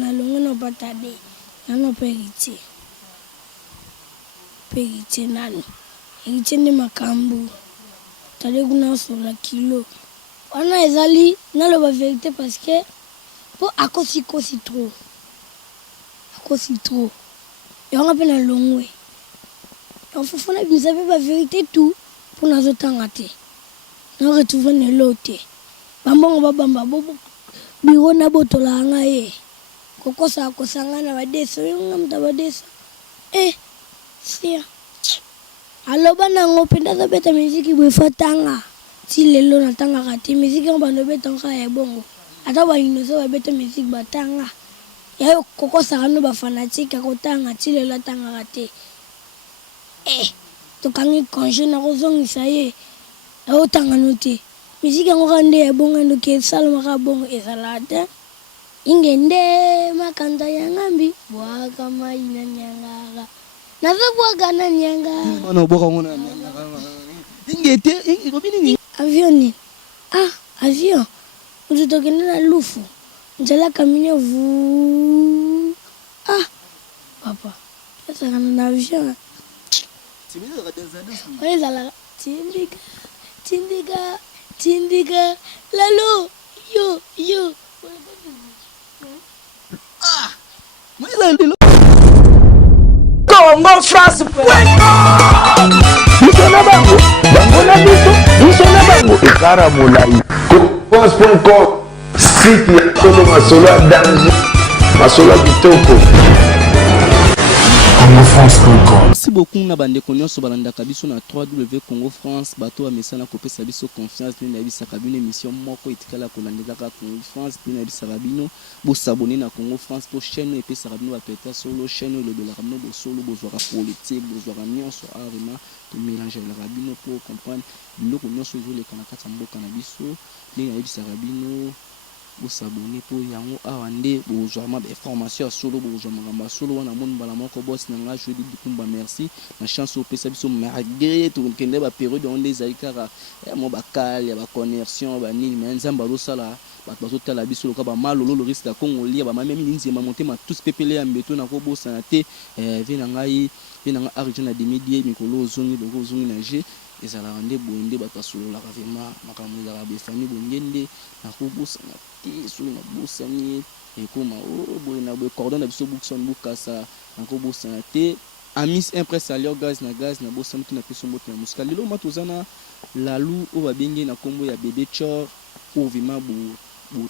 nalongo na batade nano peritier nano héritier nde makambo tade kuna sola kilo wana ezali naloba vérité parce que po akosi trop yango mpe nalongwe fofona bimisa mpe bavérité tout mpo nazotanga te naretrouve nelo te bambongo babamba biro na botola nga ye kosanga na badesa yonga muta badesa sia aloba nango mpe ndazobeta miziki bwefa tanga ti lelo natangaka te miziki yango bandobetanga ya bongo ata bainoso babeta miziki batanga yayo kokosaka no bafanatike akotanga ti lelo atangaka te tokangi congé nakozongisa ye aotanga no te miziki yango ka nde ya bongo ndoki esalamaka bongo ezala te ingende makanda ya ngambi bwaka mai na nyangara nazobwaka na nyangara avion nini avion mutu tokende na lufu nzela kamine vu papa ezalaka na avion ezalaka tindika lalo yo Congo France Bisona bango na biso bisona bango ekara molai France.com site ya solo masolo ya danger masolo ya kitoko CongoFrance.com. Merci beaucoup na bande konyoso balandaka biso na 3W Congo France bato amesana kopesa biso confiance na bisa kabine émission moko etikala kolandela ka Congo France na bisa kabino bo s'abonner na Congo France pour chaîne et pesa kabino bapeta solo chaîne le de la kabino bo solo bo zwa politique bo zwa nyonso vraiment to mélanger la kabino pour comprendre biloko nyonso ezole kana kata mboka na biso na bisa kabino bo s'abonner pour yango awande bo zwa ma information solo bo zwa ngamba solo wana mon bala moko boss na nga je dis kumba merci na chance au pesa biso malgré tout kende ba période on les aikara mo bakal ya ba connexion ba nini mais nzamba lo sala ba bazotala biso loka ba malolo le risque da Congo lia ba même nzima monter ma tous pepele ya mbeto na ko bossa na te vina ngai vina nga argent na demi-die mikolo ozongi boko ozongi na je ezala rende bonde ba tasolola vraiment makambo ya ba famille bongende na ko bossa na te solo na bossa ni ekoma boye na boye cordon na biso bukson bukasa na ko bossa na te amis impress alio gaz na bossa mutu na peso moto na musika lelo matozana lalu o babenge na kombo ya bébé chor o vima bu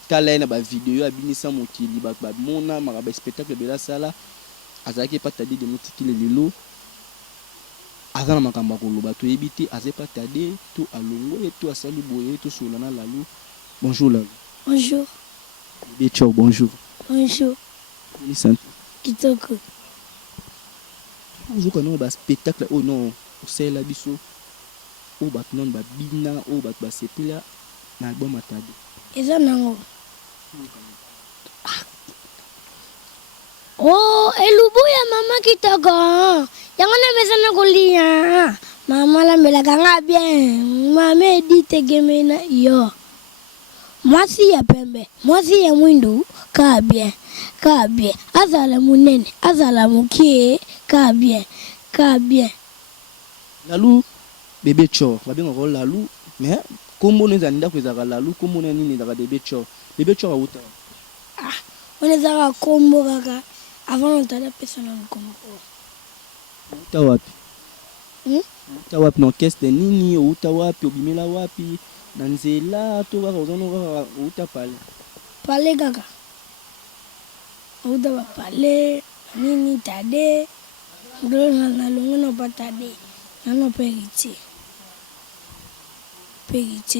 tala na ba vidéo abinisa mokili ba mona maraba spectacle de la sala azaki patadi de mutikile lelo azana makamba koloba to ebiti azepa tade to alongo et to asali boye to solana lalu bonjour lalu bonjour bébé chor bonjour ni santé kitoko vous connaissez ba spectacle oh non c'est la biso o bat non ba bina o bat ba sepila na album atade eza nango elubu ya mama kitoko yango na mesa na kolia mama lambelaka nga bien mama edite gemena yo mwasi ya pembe mwasi ya mwindu ka bien azala munene azala mukie ka bien lalu bébé chor babenga ko lalu mais kombo neza ndako ezaka lalu kombo nini ezaka bébé chor auta on ezaka kombo kaka avant on t'a pesa na kombo uta wapi no keste nini uta wapi obimela wapi na nzela to baka ozono uta pale kaka uta ba pale nini tade na longo na batade nano peritier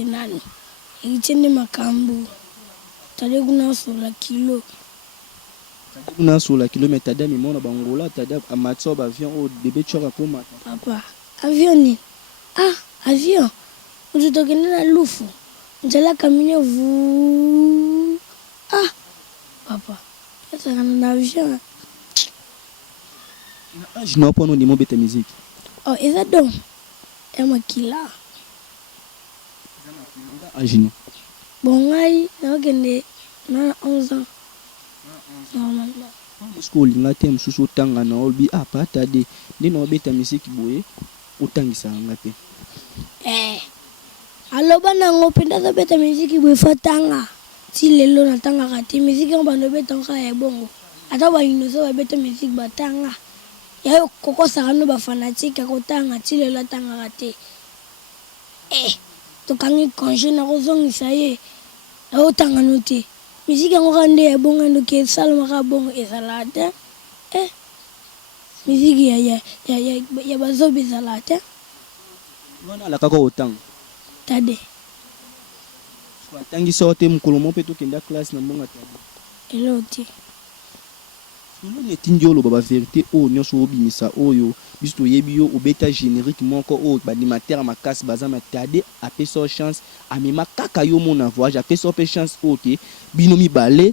nano héritier nde makambo tade kuna sola kilo mais tade mimona bangola tade amatso ba avion o bébé chora koma papa avion nini avion mutu tokende na lufu nzela kamine vu papa ezalaka na avion age no pono ndimo beta musique eza donc ya makila age no bon ngai nakokende na 11 ans normalement. Est-ce que olinga te mosusu otanga na olobi pa tade nde na obeta misiki boye otangisaka nga mpe aloba nango mpe ndazobeta miziki boye fo tanga ti lelo natangaka te miziki yango bandobetanga ya bongo ata bainoso babeta miziki batanga yayo kokosaka no bafanatike akotanga ti lelo atangaka te tokangi congé nakozongisa ye aotanga no te miziki yango ka nde ya bongo ndoki esalamaka bongo ezalaka te miziki ya bazobe ezalaka te wana alakaka otanga tade atangisa o te mokolo mo mpe tokenda classe na mbongo tade elo te oloni etindi oloba baverité oyo nyonso obimisa oyo biso toyebi yo obeta générique moko oyo baanimatere makasi baza na tade apesa o chance amema kaka yo mona voyage apesa o mpe chance oyo te bino mibale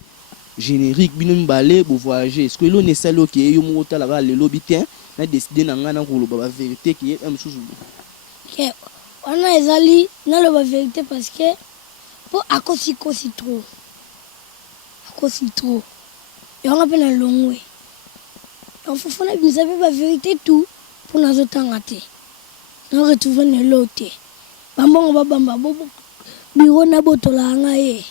générique bino mibale bovoyage est ce que eloni esali oke yo moko otalaka lelo bi te na décide na ngai na koloba baverité ke ye mosusu wana ezali naloba vérité parce que mpo akosikosi trop yango mpe na longwe yango na bimisa mpe bavérité tout mpo nazotanga te na retrouve nelo te bambongo babamba biro nabotolaka ngai ye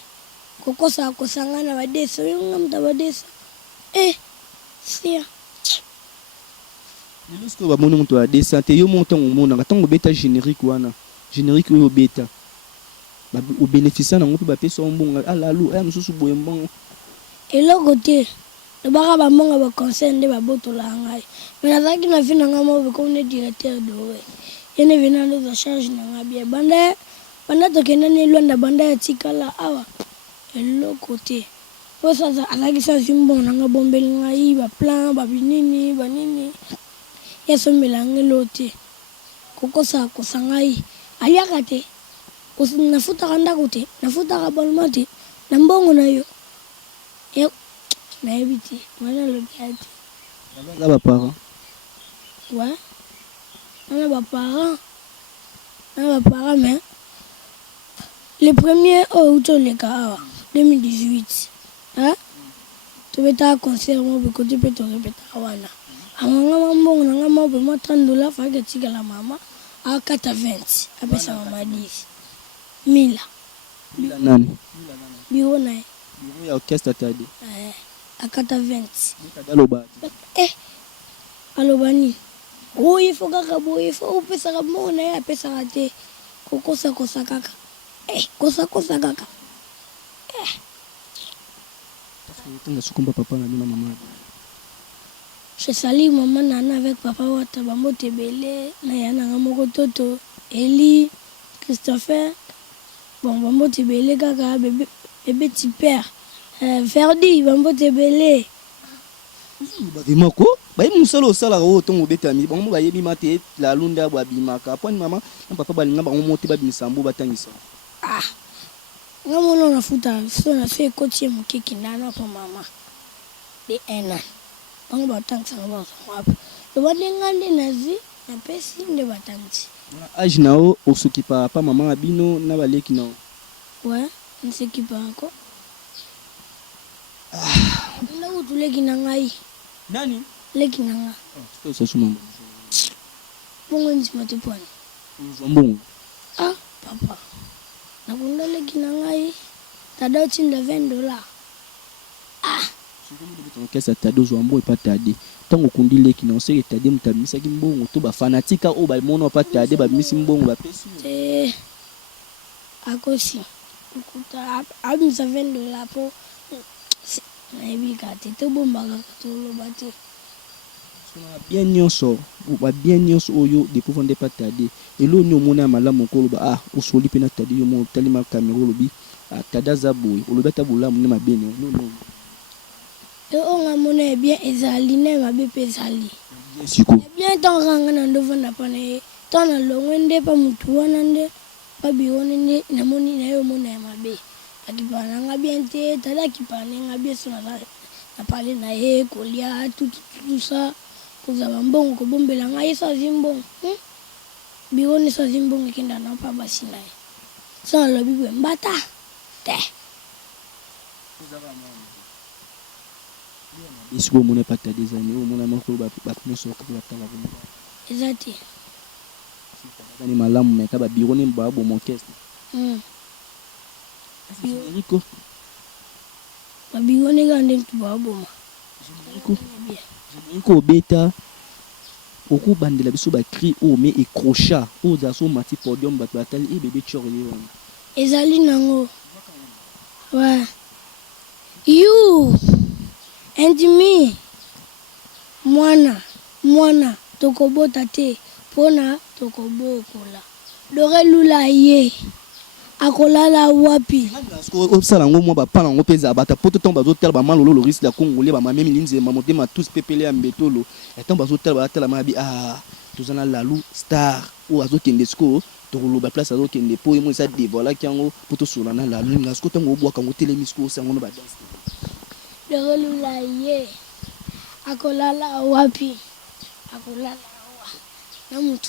kokosaka kosanga na badesa oyonga moto badesa sia lelo sikoyo bamoni moto adesa te yo mo ntango omonaka ntango obeta générique wana générique oyo obeta obénéficia nango mpe bapesa o mbongo alalu aya mosusu boye mbongo eloko te lobaka bambongo baconseil nde babotolaka ngai me nazalaki na vi na ngai moko comme ne directeur dowe ye ne vena ndoza charge na ngai bien banda tokenda ne elwanda banda ya tikala awa eloko te po sasa azalaki sasi mbongo na ngai bombeli ngai baplan babinini banini yasombela ngai elo te kokosaka kosa ngai aliaka te nafutaka ndako te nafutaka abonnement te na mbongo na yo nayebi te wana lokia te na baparent nana baparent mais le premier oyo utoleka awa 2018 tobetaka concert mo bekoti mpe torepetaka wana amanga mambongo na nga mabe mwa $30 faka etikala mama akata 20 apesa mama 10 nani biro na ye biro ya orchestre tade akata 20 aloba nini oyo fo kaka boye fo opesaka mbongo na ye apesaka te kokosakosa kaka kosakosa kaka tanga sukumba papa na bino mama je sali mama nana avec papa wata bambote ebele na ya nanga moko toto Eli Christopher bon bambote ebele kaka bebe tipere Verdi bambote ebele bavimako bayebi mosala osalaka oyo ntongo obetami bango bayebi ma te lalunda babimaka aponi mama na papa balinga bango mo te babimisa mbo batangisa nga mona nafuta so na so ekoti ye moke kindana po mama de 1 an bango batangisaka bazango ape loba ndenga nde nazi napesi nde batangisi age na o osoki papa mama na bino na baleki na o nseki pako ndakutu leki na ngai nani leki na nga sasuma bongo nzima te pwani mbongo papa nakunda leki na ngai tada otinda $20 kesa tade ozwa mbongo epa tade ntango okundi leki na oseke tade moto abimisaki mbongo to bafanatika oyo bamona epa tade babimisi mbongo bapesi te akosi okuta abimisa $20 po nayebi ka te tobombaka toloba te babien nyonso oyo découvre nde epa tade elo ni omona ya malamu okoloba osoli mpe na tade yo mo otalima kamera olobi tade aza boye olobi ata bolamu nde mabene nono onga mona ya bien ezali na mabe mpe ezali siko bien ntango na ndovanda pana ye ntango na longwe nde pa motu wana nde pa biro nde namoni na ye omona ya mabe akipana nanga bien te tala akipana nga bien so na pale na ye kolia tout ça kozala mbongo kobombela ngai so azwi mbongo biro nde so azwi mbongo ekenda na mpa basi na ye so nalobi bwe mbata te Est-ce que vous n'avez pas des années ou mon amour va pas sur la table? Exact. Ni malamu mais kaba biro ni mbabo mon caisse. Rico. Ba biro ni gande tu babo ma. Rico beta. Oku bandela biso ba cri o mais et crochat o za so mati podium ba batali e bébé chorli wana. Ezali nango. Ouais. You and me. Mwana tokobota te pona tokobokola. Dore lula ye. Akolala wapi? Obsala ngo mo ba pala ngo peza bata poto tomba zo tel ba malolo le risque la congolais ba mamemi linze mamote ma tous pepele ya mbetolo. Et tomba zo tel ba tel ma bi tozana lalu star o azo kende sko to lo place azo kende po mo sa dévoiler kango poto solana lalu ngasko tango bo kango telemisko sango no ba danse. Dore lula ye. Akolala wapi? Akolala wa. Namutu.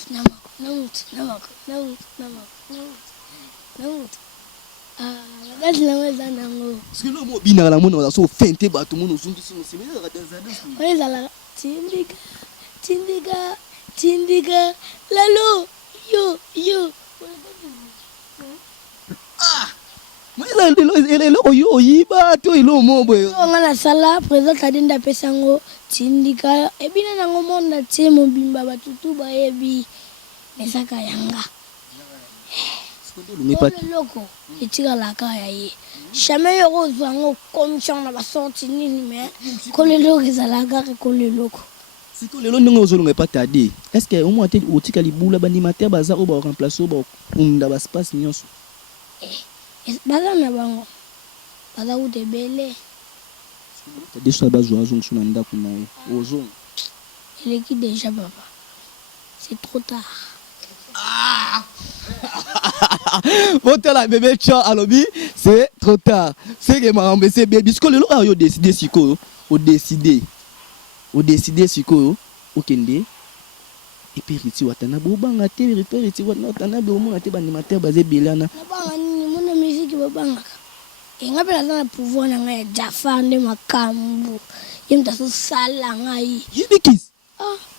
That's la weza nango. Parce que le mot bina la mona so fente ba tout monde zungi sino se mais la danse. On est à la tindika lalo yo. Mais elle oyo yiba to ilo mobo. On a la sala présent kadinda pesango tindika ebina nango monda tie mobimba batutu ba yebi mesaka yanga. Mais pas loko etika la kaya ye. Jamais yoko zango commission na ba sorti nini mais kolelo ezala gare koleloko. si to lelo ndenge ozolonga pas tade. Est-ce que au moins te otika libula ba animateur baza o ba remplacer ba unda ba space nyonso. Baza na bango. Baza utebele. Tade so ba zo azong suna ndako na ye. Ozong. Il est qui déjà papa. C'est trop tard. Votre bébé chat alobi, c'est trop tard. C'est que ma c'est bébé. Ce que le a décidé siko, o décidé siko, o kende. Et puis riti watana bo banga te riti watana bo mo ate animateur basé belana. Banga ni mona musique banga. Et ngapela na pouvoir na ngai Jafar nde makambu. Yemta so sala ngai. Yibikis.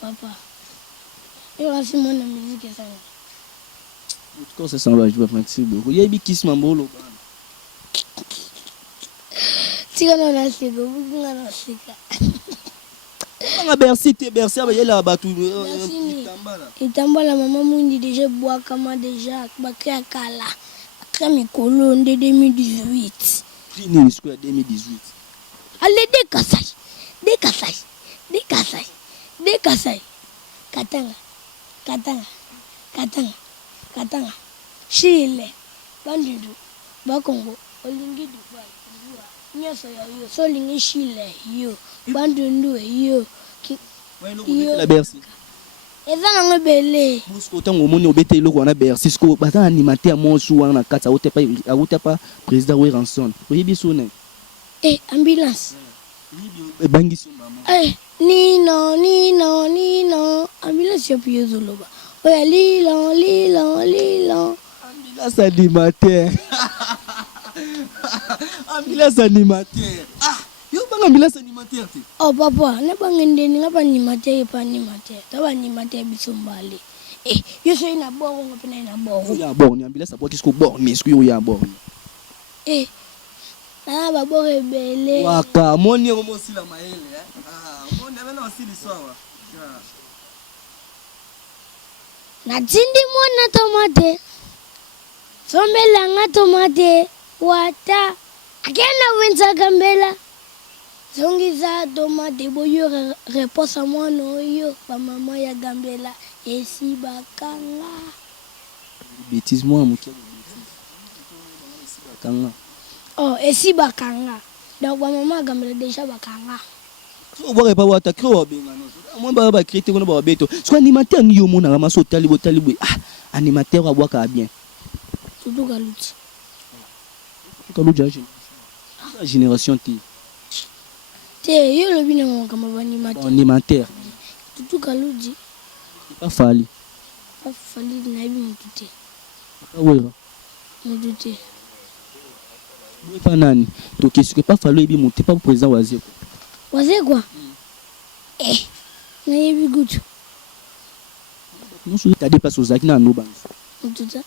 Papa. Et voici mon musique ça. Quand ça s'en va, je vais pratiquer beaucoup. Yibikis mambolo. Tika na sika, bukinga na sika. On a Bercy, il y a là batu. Itambala maman mundi déjà bois kama déjà bakya kala. Bakya mikolo de 2018. Fini jusqu'à 2018. Allez Dekasai. Katanga. Chile. Bandidu. Bakongo. Olingi Dubai. Nyoso yo. Solingi Chile yo. Bandundu yo. Yo la Bercy. Eza na belé. Musko tango moni obete iloko na Bercy sko bata animateur monsu wana kata otepa président Weranson. Oyebi sone. Ambulance. Bangi so mama. Nino. Ambulance yo piyo zoloba. Oya lilo. Ambulance animateur. Ambulance animateur. Yo banga ambulance animateur te. Oh papa, na bangende ngapa animateur pa animateur. Taba animateur bisombale. Yo so ina bongo ngapena ina bongo. Ya bongo ambulance apo kisko bongo mais est-ce que yo ya bongo. Na ba bore belé. Waka moni ngo mosila maele moni abena osili swawa. Na tindi mwana tomate. Sombela nga tomate. Wata. Akena wenza gambela. Zongiza tomate boyo réponse à moi no yo. Ba maman ya gambela. Esi bakanga. Bêtise moi mokia. Bakanga. Esi bakanga. Donc ba maman gambela déjà bakanga. On va pas wata kro benga no. Moi ba critiquer no ba beto. Soit animateur ni yo mona ramaso talibo. Animateur wa bwaka bien. Tutu kaluti. Kaluti génération T. Yo le bina mo kama animateur. Animateur. Tutu kaluti. Pas fali. Pas fali na bi mutute. Pas wera. Mutute. Pas nani. Donc est-ce que pas fallu bien monter pas président Wazé. Wazé quoi? Mais il goût. Non sur ta dépasse aux actes na no bank. Tout ça.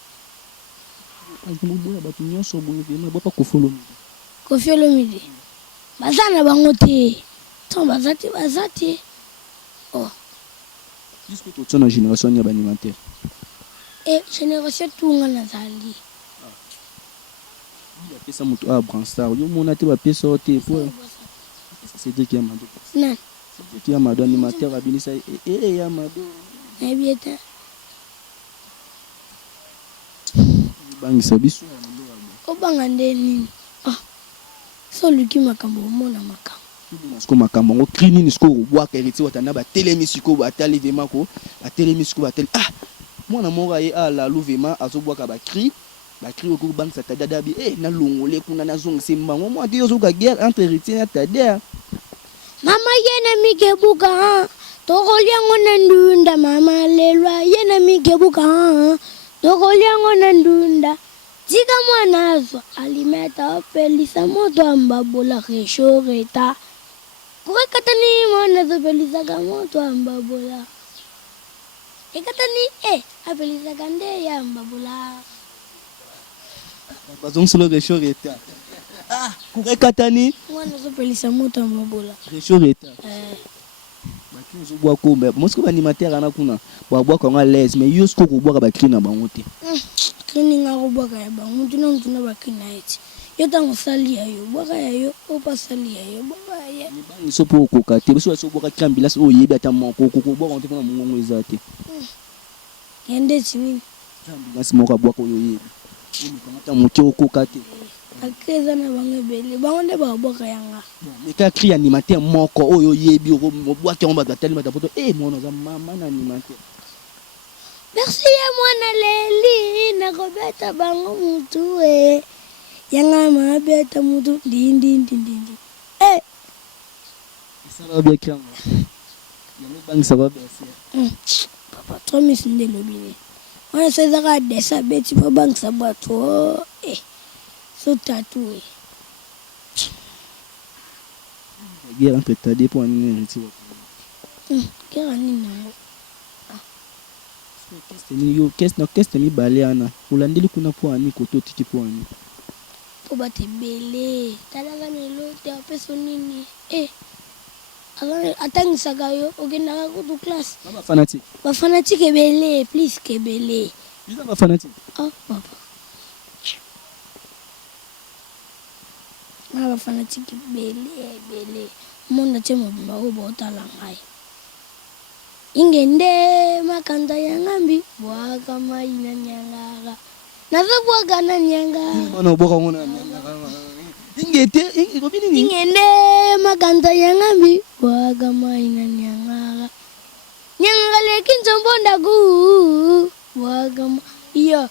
Comme boya ba tout nyonso boye vraiment ba pas ko follow. Ko follow midi. Bazana bangote. Ton bazati. Oh. Jusque tout ça dans génération ya alimentaire. Génération tout ngana zali. Il a fait ça moto à Branstar. Yo mona te ba pièce sauter pour. C'est dire qu'il y a Mado. Non. C'est qu'il y a Mado animateur abinisa et ya Mado. Eh bien ta. Bangi sabiso. Obanga ndeni. Ah. So luki makambo mona makambo. Sko makambo ngo crini ni sko bwa ka héritier watana ba télémisiko ba tali vema ko a télémisiko ba tali ah mwana mora ye ala louvema azobwa ka ba cri au banque ça tada bi na longole kuna na zong semba mo ati yozo ka guerre entre héritier na tada mama yena mikebuka tokolyango na ndunda mama lelwa yena mikebuka tokolyango na ndunda tika mwanazo alimeta pelisa moto ambabola reshoreta kurekatani mwanazo pelisa ka moto ambabola ekatani apelisa kande ya ambabola bazong solo reshoreta kurekatani mwanazo pelisa moto ambabola reshoreta bakini zo bwa ko mais mosko ba animateur ana kuna bwa bwa ko ngalaise mais yo sko ko bwa ka ba cri na bango te cleaning a bwaka ya bango tuna mtuna bakina eti yo tango sali ya yo bwaka ya yo opa sali ya yo bwaka ya ni so po ko ka te so bwaka kambila so yebi ata moko ko bwaka on te fona mungongo ezate yende chini kambila si moko bwaka yo yebi ni kangata mutyo ko ka te akeza na bango bele bango nde ba bwaka yanga mais ka cri animateur moko oyo yebi o bwaka on ba batali mata poto mwana za mama na animateur. Merci ya mwana leli na kobeta bango mutu yanga mabeta mutu din ça va bien quand yango bangi ça va bien papa toi misinde lobile on se zaka desa beti pa bangi sabato so tatu guerre entre tade pour un héritier kera nini nango keste mibale ana olandeli kuna po ani koto tiki po ani po batebele talaka melote apeso nini atangisaka yo okendaka kutu classe bafanatike ebele plus kebele bafanatike papa na bafanatike ebele monde te mobimba oyo baotala ngai ingende makanda ya ngambi bwaka mai na nyangara nazo bwaka na nyangara mwana bwaka ngona nyangara ingende makanda ya ngambi bwaka mai na nyangara nyangara kinzombonda gu bwaka iya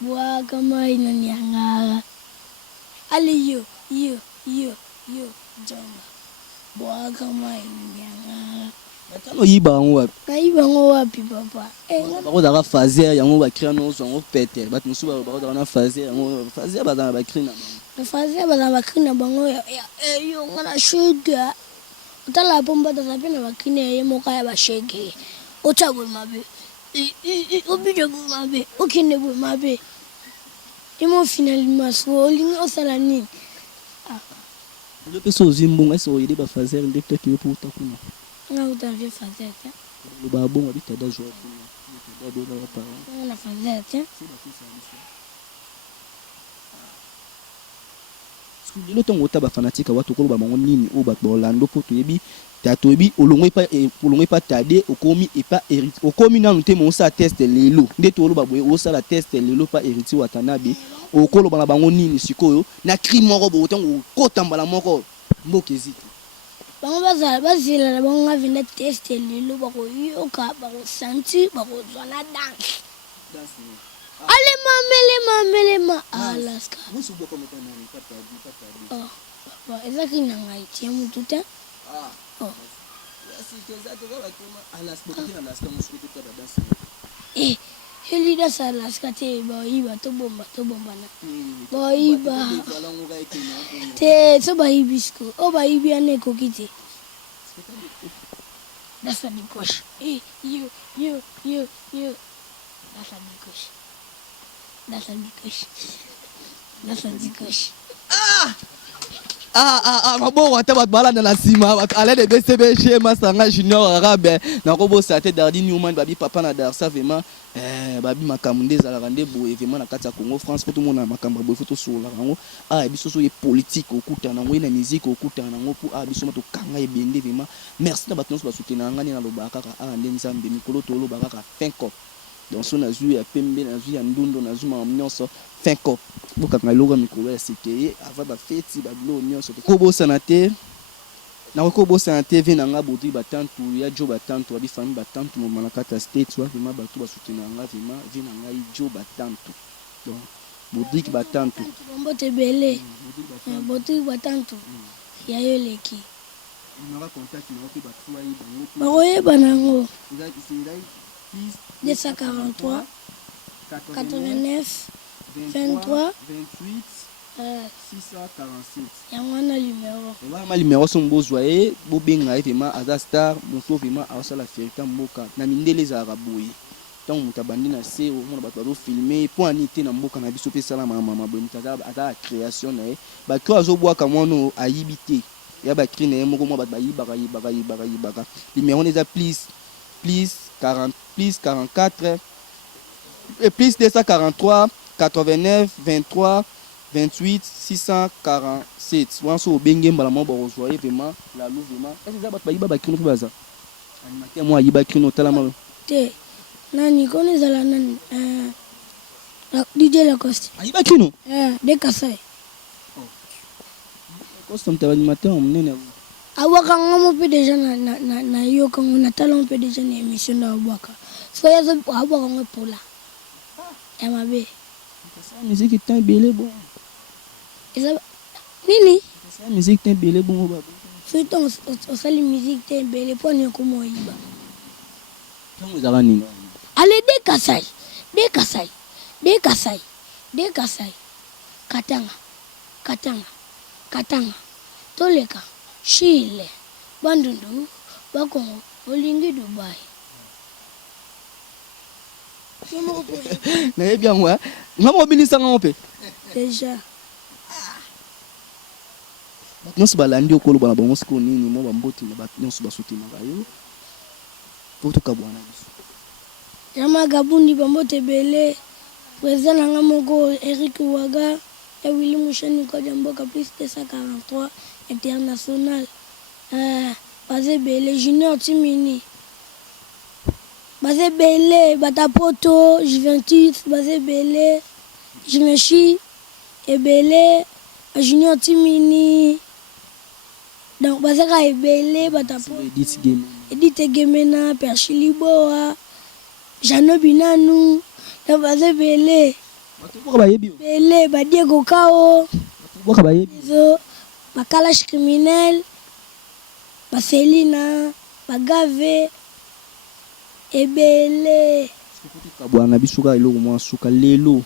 bwaka mai na nyangara ali yo jonga bwaka mai nyangara atano yiba ngo wapi papa bako daka fazer yango ba créer no so pete bat musu bako daka na fazer yango fazer bazana ba créer na bango fazer bazana ba créer na bango yo ngana shuga utala pomba da sapena ba créer ye moka ya ba shege ochago mabe obije go mabe okine go mabe imo finalement so lingi osala nini le peso zimbonga so yede ba fazer ndekto ki pour ta kuna nga utavye fazer ta le ba bonga bita da joie kuna da do na pa na fazer ta lelo tongo ta ba fanatique watu ko ba bango nini o ba bolando po to yebi ta to yebi olongwe pa tade okomi e pa héritier okomi na nte mo sa test lelo nde to lo ba boye o sa la test lelo pa héritier watanabe okolo bana bango nini sikoyo na crime moko bo tongo kotambala moko mbokezi bango bazila na bango ngavina test lelo bako yoka bako senti bako zona dance ale mamele alaska musu boko metana ni pata papa ezaki na ngai tia mutu te elida sala skate boyiba to bomba na boyiba te so bayibisco o bayibi aneko kiti dasa dikosh you dasa dikosh mabongo ata bato balanda na nsima bato alain ebcbg masanga junior arabe nakobosa te dardi newman babi papa na darsa vraiment babi makambo nde ezalaka nde boye vraiment na kati ya congo france po tomona makambo ya boye fo tosololaka yango biso so ye politique okutana yango ye na musique okutana yango mpo biso ma tokanga ebende vraiment merci na bato nyonso basoutenaka nga nde nalobaka kaka nde nzambe mikolo toloba kaka fin cop donc so nazwi ya pembe nazwi ya ndundo nazwi makambo nyonso fin cop bokanga eloko ya mikolo ya sekeye avant bafeti babilo nyonso kobosana te nakokobosana te ve na nga bodri batantu ya jo batantu abi famille batantu moma na kati ya state wa vraimen bato basoutenaka nga vraimen ve na ngai jo batantu donc bodrik batantu mbote ebele bodrik batantu yayo eleki bakoyeba nango 243 89 23 647 yango wana numero wana numero so mbozwa ye bobenga ye vraiment aza star moto vraiment asala fierté mboka na mindele ezalaka boye ntango moto abandi na se omona bato bazofilme mpo ani te na mboka na biso mpe esala maboye moto aza création na ye bakri azobwaka mwana ayibi te ya bakri na ye moko mwa bato bayibaka numero wana eza plus 44 plus 243 89 23 28 647 wana so obenge mbala moko bakozwa ye vraiment lalo vraiment kasi eza bato bayiba bakrino mpe baza animateur moko ayiba krino otalama te nani koni ezala nani DJ Lacoste ayiba krino de Kasai Lacoste mta animateur monene awaka ngamo mpe deja na yoka ngo na talon mpe deja na émission na abwaka so yazo abwaka ngo pola ya mabe ça musique est ebele bon eza nini ça musique est ebele bon baba surtout osali musique te ebele mpo ni komoyiba ntango ezalaka nini ale de Kasai katanga toleka Chile bandundu bakongo olingi Dubai nayebi yango nga mobilisanga ngo mpe deja bato nyonso balandi okoloba na bango sikoyo nini mo bamboti na bato nyonso basoutenaka yo po tokabwana biso yamaka bundi bambote ebele président na nga moko Eric Waga ya Willy Mushani kodi ya mboka plus 243 international baza ebele Junior Timini baza ebele Batapoto Juventus baza ebele Jimeshi ebele Junior Timini donc bazaka ebele Batapoto Edith Gemena Perchiliboa Jano Binanu baza ebele bele Diego Kao Bakalash criminel Selina Bagave ebele kabwana bisuka eloko mwa suka lelo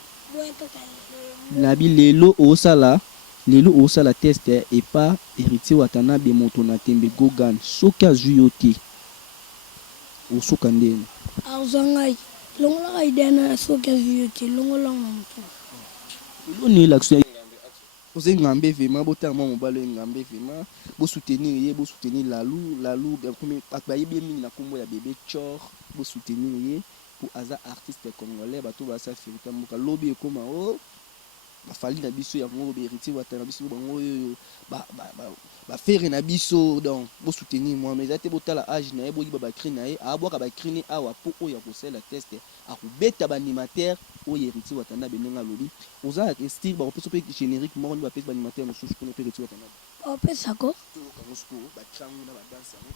nabi lelo osala test epa héritier watana be moto na tembe gogan soki azwi yo te osoka ndeni azangai longola idena soki azwi yo te longola moto loni l'action oze ngambe vraiment botama mobalo ngambe vraiment bo soutenir lalu comme bayibi mingi na kombo ya bébé chor bo soutenir ye pour aza artiste congolais bato basa fierté mboka lobi ekoma o bafali na biso yango héritier watana biso bango oyo bafere na biso donc bo soutenir moi mais ate botala age na ye boyiba bakri na ye abwaka bakri ne awa po oyo akosala test akobeta baanimateur oyo héritier watana benenga lobi oza style bakopesa mpe générique moko nde bapesa baanimateur mosusu kuna mpe héritier watana opesako tokango bachangu na badanse yango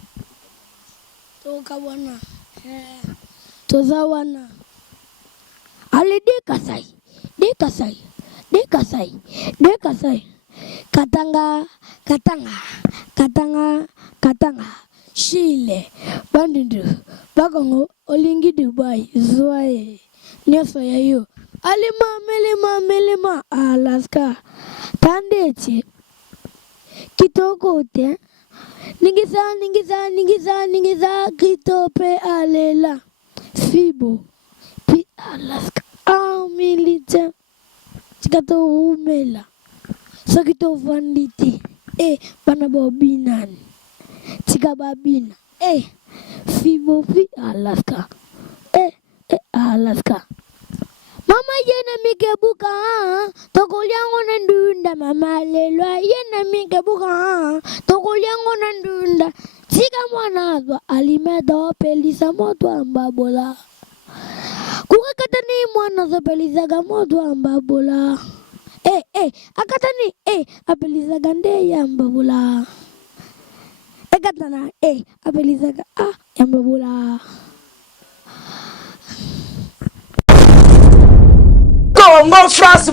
tokabwana toza wana ale de Kasai katanga Chile bandundu bakongo olingi Dubai zwaye nyonso ya yo melema Alaska tandete kitoko te ningiza kitope alela fibo pi Alaska milite tikato umela sakito vanditi bana bobinani tikababina fibo pi Alaska Alaska mama yena mikebuka tokolyango nandunda mama lelwa yena mikebuka tokolyango nandunda tika mwanazwa alimedo pelisa moto ambabola kukakatani mwanazo pelisaga moto ambabola akatani apelisaga nde ambabola ekatana apelisaga ambabola Congo France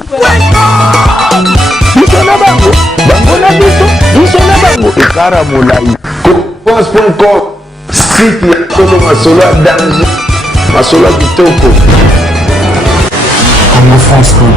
biso na bango na biso na bango ekara molai France.com site ya tolo masolo ya danger masolo ya kitoko Congo France.com